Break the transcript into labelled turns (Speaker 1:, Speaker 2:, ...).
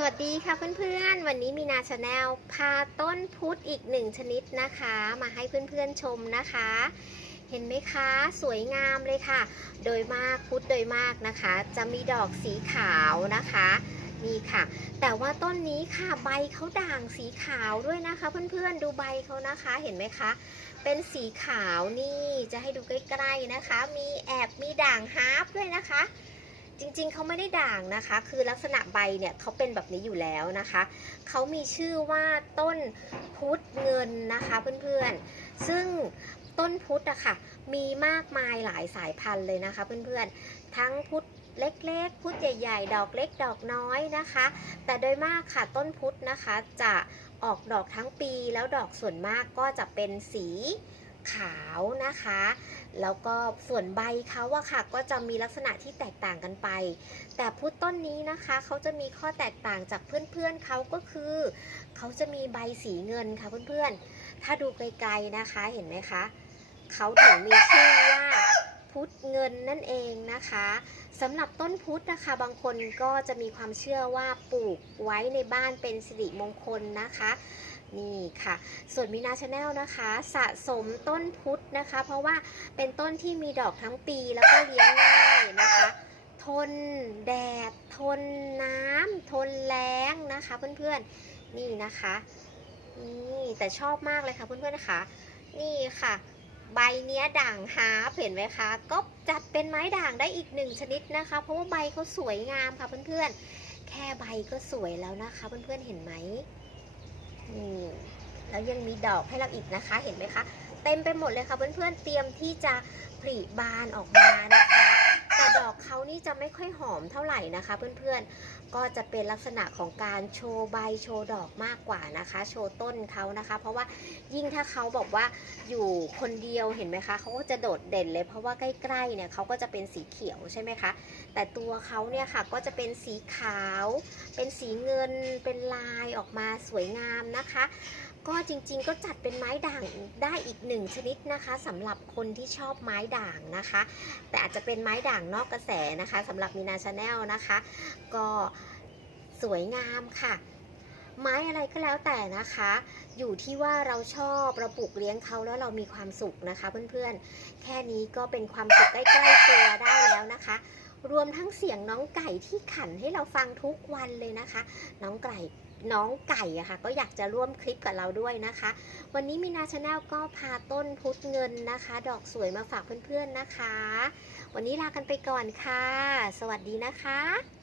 Speaker 1: สวัสดีค่ะเพื่อนๆ วันนี้มีนาชาแนลพาต้นพุทธอีกหนึ่งชนิดนะคะ มาให้เพื่อนๆชมนะคะ เห็นไหมคะสวยงามเลยค่ะ โดยมากพุทธโดยมากนะคะ จะมีดอกสีขาวนะคะนี่ค่ะ แต่ว่าต้นนี้ค่ะใบเขาด่างสีขาวด้วยนะคะ เพื่อนๆดูใบเขานะคะเห็นไหมคะ เป็นสีขาวนี่จะให้ดูใกล้ๆนะคะ มีแอบมีด่างฮาร์ปด้วยนะคะ จริงๆ เขาไม่ได้ด่างนะคะ คือลักษณะใบเนี่ยเขาเป็นแบบนี้อยู่แล้วนะคะ เขามีชื่อว่าต้นพุทธเงินนะคะเพื่อนๆ ซึ่งต้นพุทธอะค่ะ มีมากมายหลายสายพันธุ์เลยนะคะเพื่อนๆ ทั้งพุทธเล็กๆ พุทธใหญ่ๆ ดอกเล็กดอกน้อยนะคะ แต่โดยมากค่ะต้นพุทธนะคะจะออกดอกทั้งปีแล้วดอกส่วนมากก็จะเป็นสี ขาวนะคะ แล้วก็ส่วนใบเขาอะค่ะก็จะมีลักษณะที่แตกต่างกันไป แต่พุทธต้นนี้นะคะเขาจะมีข้อแตกต่างจากเพื่อนๆเขาก็คือเขาจะมีใบสีเงินค่ะเพื่อนๆ ถ้าดูไกลๆนะคะเห็นไหมคะเขาถึงมีชื่อว่าพุทธเงินนั่นเองนะคะสำหรับต้นพุทธนะคะบางคนก็จะมีความเชื่อว่าปลูกไว้ในบ้านเป็นสิริมงคลนะคะ นี่ค่ะ ส่วนมินาชาแนลนะคะ สะสมต้นพุทธนะคะ เพราะว่าเป็นต้นที่มีดอกทั้งปีแล้วก็เลี้ยงง่ายนะคะ ทนแดด ทนน้ำทนแล้งนะคะเพื่อนๆนี่นะคะนี่แต่ชอบมากเลยค่ะเพื่อนๆนะคะ นี่ค่ะ ใบเนี้ยด่างฮาร์ปเห็นไหมคะ ก็จัดเป็นไม้ด่างได้อีกหนึ่งชนิดนะคะ เพราะว่าใบเขาสวยงามค่ะเพื่อนๆแค่ใบก็สวยแล้วนะคะ เพื่อนๆเห็นไหม นี่แล้วยังมีดอกให้เราอีกนะคะ เห็นไหมคะเต็มไปหมดเลยค่ะเพื่อนๆเตรียมที่จะผลิบานออกมานะคะแต่ด เขานี่จะไม่ค่อยหอมเท่าไหร่นะคะ เพื่อนๆ ก็จะเป็นลักษณะของการโชว์ใบโชว์ดอกมากกว่านะคะ โชว์ต้นเขานะคะ เพราะว่ายิ่งถ้าเขาบอกว่าอยู่คนเดียวเห็นไหมคะเขาก็จะโดดเด่นเลย เพราะว่าใกล้ๆเนี่ยเขาก็จะเป็นสีเขียวใช่ไหมคะ แต่ตัวเขาเนี่ยค่ะก็จะเป็นสีขาว เป็นสีเงิน เป็นลายออกมาสวยงามนะคะก็จริงๆก็จัดเป็นไม้ด่างได้อีกหนึ่งชนิดนะคะสำหรับคนที่ชอบไม้ด่างนะคะ แต่อาจจะเป็นไม้ด่างนอกกระแสนะคะสำหรับมีนาชาแนลนะคะ ก็สวยงามค่ะ ไม้อะไรก็แล้วแต่นะคะ อยู่ที่ว่าเราชอบเราปลูกเลี้ยงเขาแล้วเรามีความสุขนะคะ เพื่อนๆ แค่นี้ก็เป็นความสุขใกล้ๆตัวได้แล้วนะคะรวมทั้งเสียงน้องไก่ที่ขันให้เราฟังทุกวันเลยนะคะ น้องไก่ น้องไก่อะค่ะก็อยากจะร่วมคลิปกับเราด้วยนะคะ วันนี้มีนาชาแนลก็พาต้นพุทธเงินนะคะ ดอกสวยมาฝากเพื่อนๆนะคะ วันนี้ลากันไปก่อนค่ะ สวัสดีนะคะ